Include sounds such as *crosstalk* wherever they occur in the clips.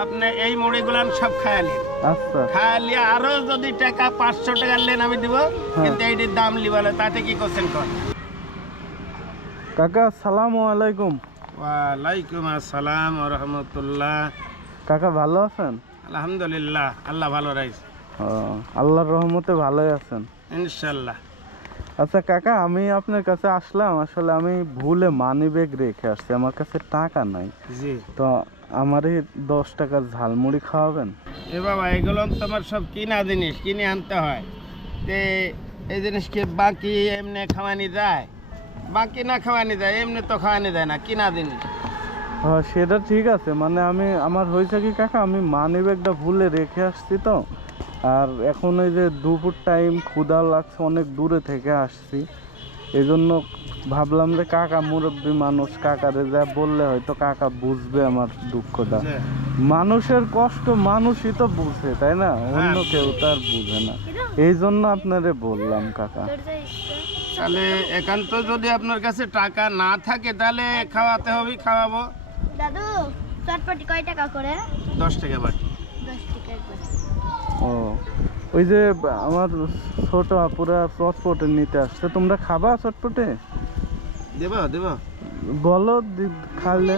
আপনি এই মুড়িগুলান সব খায়ালি আচ্ছা। খায়ালি আরও যদি টাকা পাঁচশো টাকা নেন আমি দিব কিন্তু এইটির দাম লিবালে তাতে কি করছেন কর কাকা সালাম আলাইকুম। ওয়ালাইকুম আসসালাম রহমতুল্লাহ। কাকা ভালো আছেন? আলহামদুলিল্লাহ আল্লাহ ভালো রাখছে ও, আল্লাহর রহমতে ভালোই আছেন। ইনশাল্লাহ আচ্ছা কাকা আমি আপনার কাছে আসলাম। আসলে আমি ভুলে মানি ব্যাগ রেখে আসছি আমার কাছে টাকা নাই। তো আমার এই দশ টাকার ঝালমুড়ি খাওয়াবেন? এ বাবা এগুলো তোমার সব কিনা জিনিস কিনে আনতে হয়। তে এই জিনিস কি বাকি এমনি খাওয়ানি যায়? বাকি না খাওয়ানি যায় এমনি তো খাওয়ানি যায় না কিনা জিনিস। হ্যাঁ সেটা ঠিক আছে মানে আমি আমার হয়েছে কি কাকা আমি মানি ব্যাগটা ভুলে রেখে আসছি তো। আর এখন এই যে দুপুর টাইম ক্ষুধা লাগছে অনেক দূরে থেকে আসছি। এই জন্য ভাবলাম যে কাকা মুরব্বী মানুষ কাকারে যা বললে হয়তো কাকা বুঝবে আমার দুঃখটা। মানুষের কষ্ট মানুষই তো বুঝে তাই না? অন্য হ্যাঁ। কেউ তো আর বুঝে না। এই জন্য আপনারে বললাম কাকা। তাহলে একান্ত যদি আপনার কাছে টাকা না থাকে তাহলে খাওয়াতে হবে খাওয়াবো। দাদু চটপটি কয় টাকা করে? দশ টাকা বাকি দশ টাকা ও ওই যে আমার ছোট আপুরা চটপটে নিতে আসছে। তোমরা খাবা চটপটে? দেব দেব। বলো খাইলে।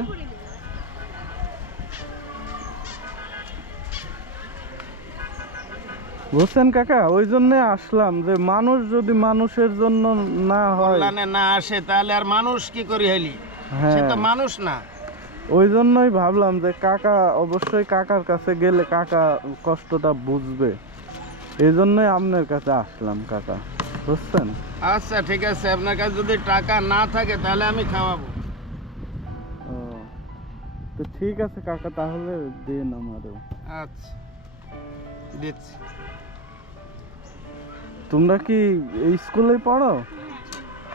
বুঝছেন কাকা ওই জন্য আসলাম যে মানুষ যদি মানুষের জন্য না হয় না আসে তাহলে আর মানুষ কি করি হইলি? সে হ্যাঁ। তো মানুষ না। ওই জন্যই ভাবলাম যে কাকা অবশ্যই কাকার কাছে গেলে কাকা কষ্টটা বুঝবে। এই জন্যই আপনার কাছে আসলাম কাকা। বুঝছেন? আচ্ছা ঠিক আছে। আপনার কাছে যদি টাকা না থাকে তাহলে আমি খাওয়াবো। ও তো ঠিক আছে কাকা তাহলে দিন আমারও। আচ্ছা দিচ্ছি। তোমরা কি এই স্কুলে পড়ো?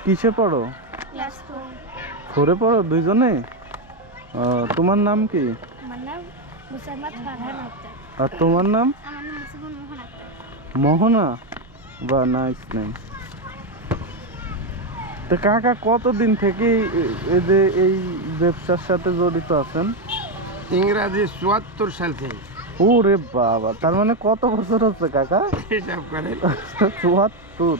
কিসে পড়ো? ফোরে পড়ো দুইজনে? তোমার নাম কি? আমার নাম মুসাম্মদ ফারহান আক্তার। আর তোমার নাম? মোহনা? বা নাইস নেম তো কাকা কতদিন থেকে এই- যে এই ব্যবসার সাথে জড়িত আছেন? ইংরাজি চুয়াত্তর সাল থেকে। ও রে বাবা তার মানে কত বছর হচ্ছে কাকা? হিসাব করে *laughs* চুয়াত্তর।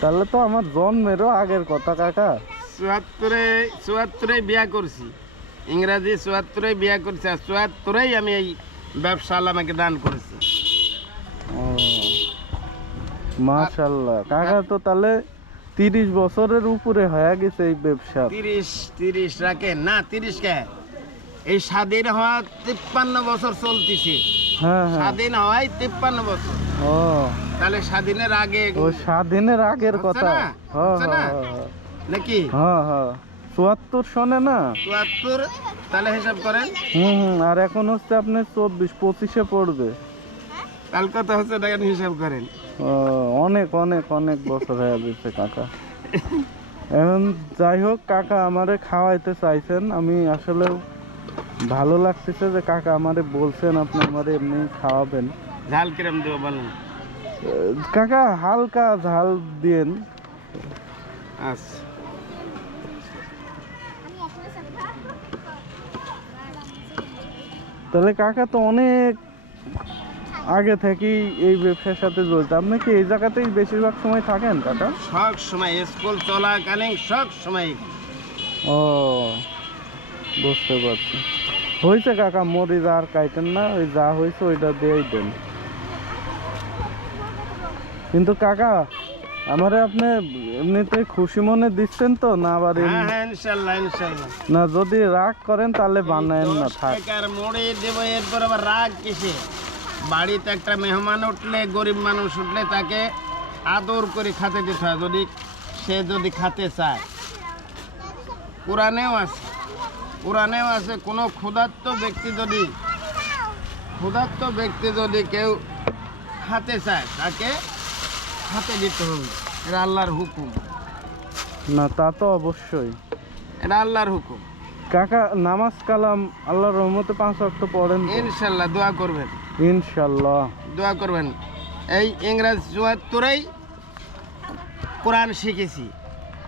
তাহলে তো আমার জন্মেরও আগের কথা কাকা। চুয়াত্তরে চুয়াত্তরে বিয়া করছি। ইংরাজি চুয়াত্তরে বিয়া করছি আর চুয়াত্তরেই আমি এই ব্যবসা আমাকে দান করেছি ও মাশাল্লাহ কাকা তো তাহলে তিরিশ বছরের উপরে হয়ে গেছে এই ব্যবসা। তিরিশ তিরিশ রাখেন না তিরিশ কে? এই স্বাধীন হওয়া তিপ্পান্ন বছর চলতেছে। হ্যাঁ হ্যাঁ। স্বাধীন হওয়াই তিপ্পান্ন বছর। ও। তাহলে স্বাধীনের আগে ও স্বাধীনের আগের কথা। নাকি? হ্যাঁ হ্যাঁ চুয়াত্তর সনে না? চুয়াত্তর? তাহলে হিসাব করেন। হুম হুম। আর এখন হচ্ছে আপনি চব্বিশ পঁচিশে পড়বে। কাল কত হচ্ছে হিসাব করেন। অনেক অনেক অনেক বছর হয়ে গেছে কাকা। এখন যাই হোক কাকা আমারে খাওয়াইতে চাইছেন। আমি আসলে ভালো লাগতেছে যে কাকা আমারে বলছেন আপনি আমারে এমনি খাওয়াবেন। ঝাল কিরম দেবো বলেন? কাকা হালকা ঝাল দিয়েন। আচ্ছা। তাহলে কাকা তো অনেক আগে থেকেই এই ব্যবসার সাথে জড়িত। আপনি কি এই জায়গাতেই বেশিরভাগ সময় থাকেন কাকা? সব সময় স্কুল চলাকালীন সব সময়। ও বুঝতে পারছি। হয়েছে কাকা মরিচ আর কাইতেন না ওই যা হয়েছে ওইটা দিয়েই দেন। কিন্তু কাকা আমারে আপনি এমনিতে খুশি মনে দিচ্ছেন তো না আবার হ্যাঁ হ্যাঁ ইনশাল্লাহ ইনশাল্লাহ। না যদি রাগ করেন তাহলে বানায়েন না থাক। টাকার মোড়ে দেবো এরপর আবার রাগ কিসে বাড়িতে একটা মেহমান উঠলে গরিব মানুষ উঠলে তাকে আদর করে খাতে দিতে হয়। যদি সে যদি খাতে চায়। কোরআনেও আছে। কোরআনেও আছে কোনো ক্ষুধার্ত ব্যক্তি যদি ক্ষুধার্ত ব্যক্তি যদি কেউ খাতে চায় তাকে খাতে দিতে হবে। এটা আল্লাহর হুকুম। না তা তো অবশ্যই। এটা আল্লাহর হুকুম। কাকা নামাজ কালাম আল্লাহর রহমতে পাঁচ ওয়াক্ত পড়েন ইনশাল্লাহ দোয়া করবেন। ইনশাল্লাহ। দোয়া করবেন। এই ইংরেজ চুয়াত্তরেই কোরআন শিখেছি।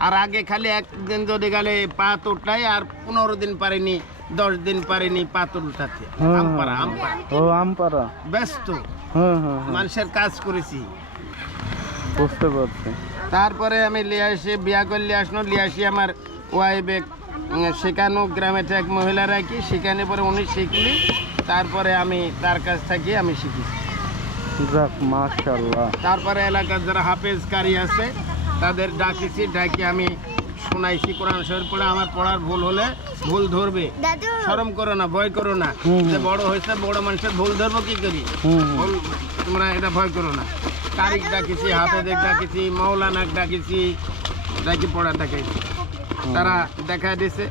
আর আগে খালি একদিন যদি গেলে পা তোটাই আর পনেরো দিন পারিনি দশ দিন পারিনি পাতর উঠাতে। হ্যাঁ, আমপারা হ্যাঁ, ও আমপাড়া। ব্যস্ত। হ্যাঁ হ্যাঁ হ্যাঁ। মানুষের কাজ করেছি। বুঝতে পারছি। তারপরে আমি লিয়ে আসি বিয়া করে আসলো লিয়ে আসি আমার ওয়াইফে শেখানো গ্রামে এক মহিলারা কি সেখানে পরে উনি শিখলি তারপরে আমি তার কাছ থেকে আমি শিখেছি। মাশাল্লাহ তারপরে এলাকার যারা হাফেজ কারি আছে তাদের ডাকিছি ডাকি আমি শোনাইছি কোরআন শরীফ পড়ে আমার পড়ার ভুল হলে ভুল ধরবে। শরম করো না ভয় করো না। যে বড় হয়েছে বড় মানুষের ভুল ধরবো কি করি। ভুল তোমরা এটা ভয় করো না। তারিখ ডাকিছি হাফেজেক ডাকিছি মৌলানাক ডাকিছি ডাকি পড়া দেখাইছি। তারা দেখা দিছে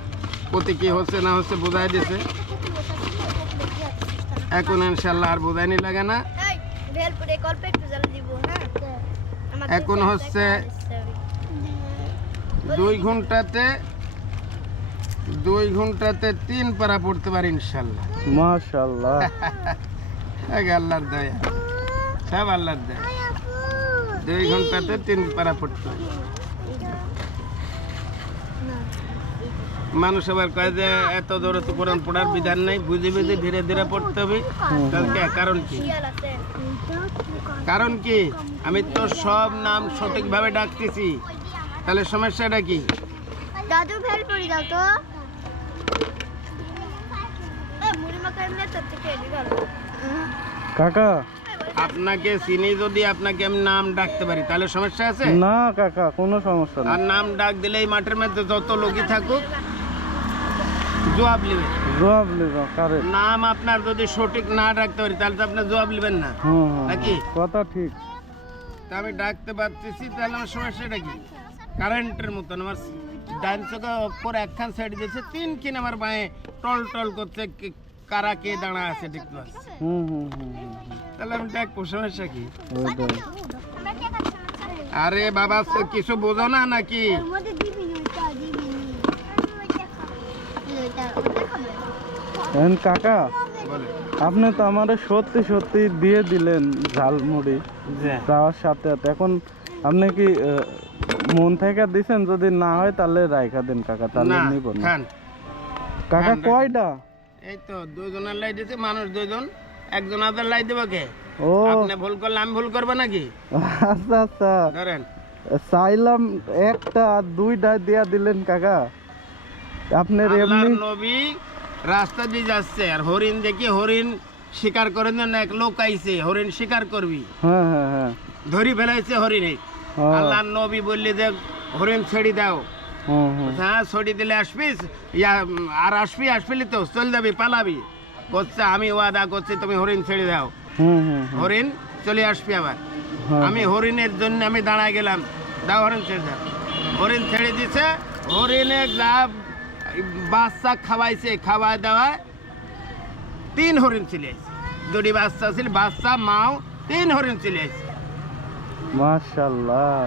প্রতি কি হচ্ছে না হচ্ছে বোঝাই দিছে। এখন ইনশাল্লাহ আর বোঝাইনি লাগে না। এই ভেলপুরে কল্প একটু জল দিব হ্যাঁ? এখন হচ্ছে দুই ঘন্টাতে দুই ঘন্টাতে তিন পারা পড়তে পারি ইনশাল্লাহ মাশাল্লাহ *laughs* এক আল্লাহর দয়া। সব আল্লাহর দয়া। দুই ঘন্টাতে তিন পারা পড়তে পারি। মানুষ আবার কয় যে এত দূরে তো কোরআন পড়ার বিধান নাই বুঝে বুঝে ধীরে ধীরে পড়তে হবে। কালকে কারণ কি? কারণ কি? আমি তো সব নাম সঠিকভাবে ডাকতেছি। তাহলে সমস্যাটা কি? দাদু ভেলপুরি দাও তো। কাকা আপনাকে চিনি যদি আপনাকে আমি নাম ডাকতে পারি তাহলে সমস্যা আছে? না কাকা কোনো সমস্যা আর নাম ডাক দিলে এই মাঠের মধ্যে যত লোকই থাকুক জবাব নেবেন। জবাব নেব নাম আপনার যদি সঠিক না ডাকতে পারি তাহলে তো জবাব নেবেন না। নাকি? কথা ঠিক। তা আমি ডাকতে পারতেছি তাহলে আমার সমস্যাটা কি? কারেন্টের মতন আমার চোখে একখান সাইড দিয়েছে তিন কিন আমার বাঁয়ে টল টল করছে কারা কে দাঁড়া আছে দেখতে পাচ্ছি। হুম হুম হুম হুম হুম। তাহলে আমি ডাকবো সমস্যা কি? আরে বাবা কিছু বোঝো না নাকি? কাকা আপনি তো আমার সত্যি সত্যি দিয়ে দিলেন ঝালমুড়ি যাওয়ার সাথে সাথে। এখন আপনি কি মন থেকে দিছেন যদি না হয় তাহলে রাইখা দেন কাকা তাহলে নিব না। কাকা কয়টা? এই তো দুজনের লাই দিছে মানুষ দুজন একজন আদার লাই দেবো কে? ও। আপনি ভুল করলে আমি ভুল করব নাকি? আচ্ছা আচ্ছা। ধরেন। চাইলাম একটা দুইটা দিয়া দিলেন কাকা। আপনার এমনি নবী রাস্তা দিয়ে যাচ্ছে আর হরিণ দেখি হরিণ শিকার করে না এক লোক আইছে হরিণ শিকার করবি। হ্যাঁ হ্যাঁ হ্যাঁ। ধরি ফেলাইছে হরিণে। হ্যাঁ। আল্লাহর নবী বললি যে হরিণ ছেড়ে দাও। হুম হ্যাঁ। ছড়ি দিলে আসবিস? আর আসবি আসবিলি তো চল যাবি পালাবি। করছে আমি ওয়াদা করছি তুমি হরিণ ছেড়ে দাও। হরিণ চলে আসবি আবার। হ্যাঁ। আমি হরিণের জন্য আমি দাঁড়ায় গেলাম। দাও হরিণ ছেড়ে দাও। হরিণ ছেড়ে দিছে হরিণে যা বাচ্চা খাওয়াইছে খাওয়াই দেওয়ায় তিন হরিণ চলে আসছে দুটি বাচ্চা ছিল বাচ্চা মাও তিন হরিণ চলে আসছে মাশাল্লাহ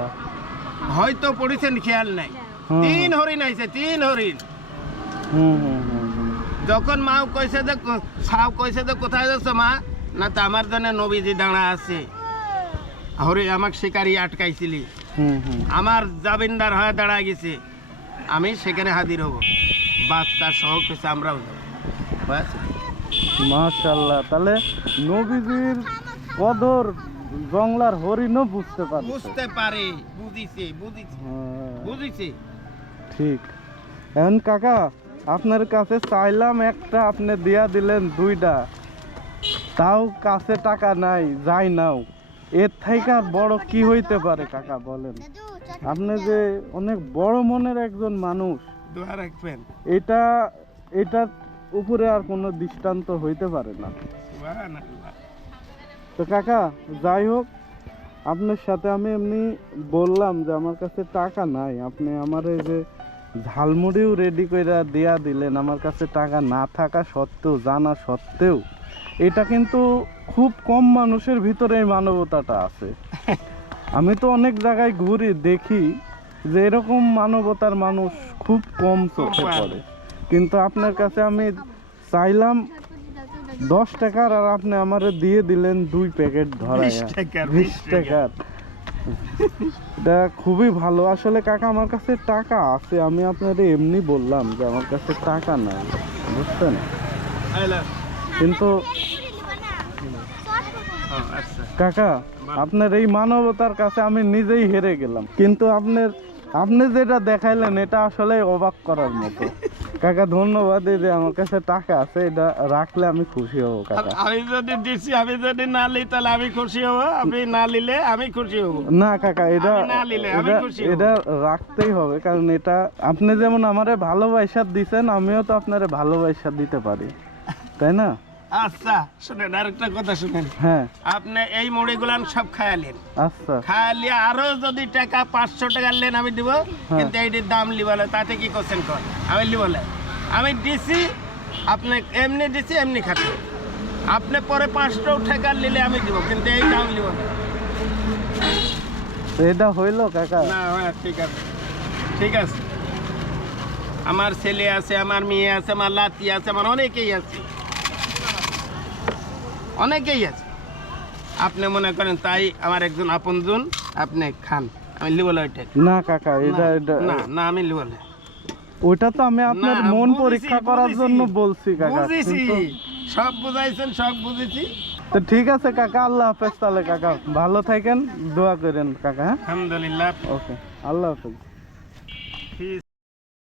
হয়তো পড়েছেন খেয়াল নাই। তিন হরিণ আইছে তিন হরিণ। হুম। যখন মাও কইছে যে সাও কইছে যে কোথায় যাচ্ছ মা? না তো আমার জন্য নবীজি দাঁড়া আছে। হরে আমাকে শিকারি আটকাইছিলি। হুম হুম। আমার জামিনদার হয়ে দাঁড়া গেছে। আমি সেখানে হাজির হব। বাচ্চা সহ কিছু আমরাও। মাশাল্লাহ তাহলে নবীজির কদর জংলার হরিণও বুঝতে পারে বুঝতে পারে বুঝিছে বুঝিছে হ্যাঁ, বুঝিছে। ঠিক। এখন কাকা আপনার কাছে চাইলাম একটা আপনি দিয়া দিলেন দুইটা। তাও কাছে টাকা নাই যাই নাও। এর থেকে আর বড় কি হইতে পারে কাকা বলেন? আপনি যে অনেক বড় মনের একজন মানুষ দোয়া রাখবেন। এটা এটার উপরে আর কোনো দৃষ্টান্ত হইতে পারে না। তো কাকা যাই হোক আপনার সাথে আমি এমনি বললাম যে আমার কাছে টাকা নাই আপনি আমার এই যে ঝালমুড়িও রেডি করে দেয়া দিলেন। আমার কাছে টাকা না থাকা সত্ত্বেও জানা সত্ত্বেও। এটা কিন্তু খুব কম মানুষের ভিতরে এই মানবতাটা আছে। আমি তো অনেক জায়গায় ঘুরি দেখি যে এরকম মানবতার মানুষ খুব কম চোখে। পড়ে। কিন্তু আপনার কাছে আমি চাইলাম দশ টাকার আর আপনি আমারে দিয়ে দিলেন দুই প্যাকেট বিশ বিশ টাকার। এটা খুবই ভালো। আসলে কাকা আমার কাছে টাকা আছে। আমি আপনাদের এমনি বললাম যে আমার কাছে টাকা নাই বুঝছেন? কিন্তু হ্যাঁ আচ্ছা। কাকা আপনার এই মানবতার কাছে আমি নিজেই হেরে গেলাম। কিন্তু আপনার আপনি যেটা দেখাইলেন এটা আসলে অবাক করার মতো। কাকা ধন্যবাদ এই যে আমার কাছে টাকা আছে এটা রাখলে আমি খুশি হব কাকা। আমি যদি দিছি আমি যদি না লি তাহলে আমি খুশি হব। আপনি না নিলে আমি খুশি হব। না কাকা এটা না নিলে আমি এটা খুশি হব। এটা রাখতেই হবে কারণ এটা আপনি যেমন আমারে ভালোবাসা দিছেন আমিও তো আপনারে ভালোবাসা দিতে পারি। তাই না? আচ্ছা শুনেন আরেকটা কথা শুনেন। হ্যাঁ। আপনি এই মুড়িগুলান সব খায়ালেন আচ্ছা। খায়ালি আরও যদি টাকা পাঁচশো টাকা লেন আমি দিব কিন্তু এইটির দাম লিবলে তাতে কি করছেন কর আমি লিবলে আমি দিছি আপনি এমনি দিছি এমনি আপনি পরে পাঁচশো টাকা নিলে আমি দিব কিন্তু এই দাম লিব না। এটা হইল কাকা? না হ্যাঁ ঠিক আছে। ঠিক আছে। আমার ছেলে আছে আমার মেয়ে আছে আমার লাতি আছে আমার অনেকেই আছে। অনেকেই আছে। আপনি মনে করেন তাই আমার একজন আপনজন আপনি খান। আমি লিবলে ওইটা না কাকা এটা এটা না না আমি লিবলে ওইটা তো আমি আপনার মন পরীক্ষা করার জন্য বলছি কাকা বুঝেছি। সব বুঝাইছেন সব বুঝেছি। তো ঠিক আছে কাকা আল্লাহ হাফেজ তাহলে কাকা। ভালো থাকেন দোয়া করেন কাকা হ্যাঁ? আলহামদুলিল্লাহ। ওকে আল্লাহ হাফেজ.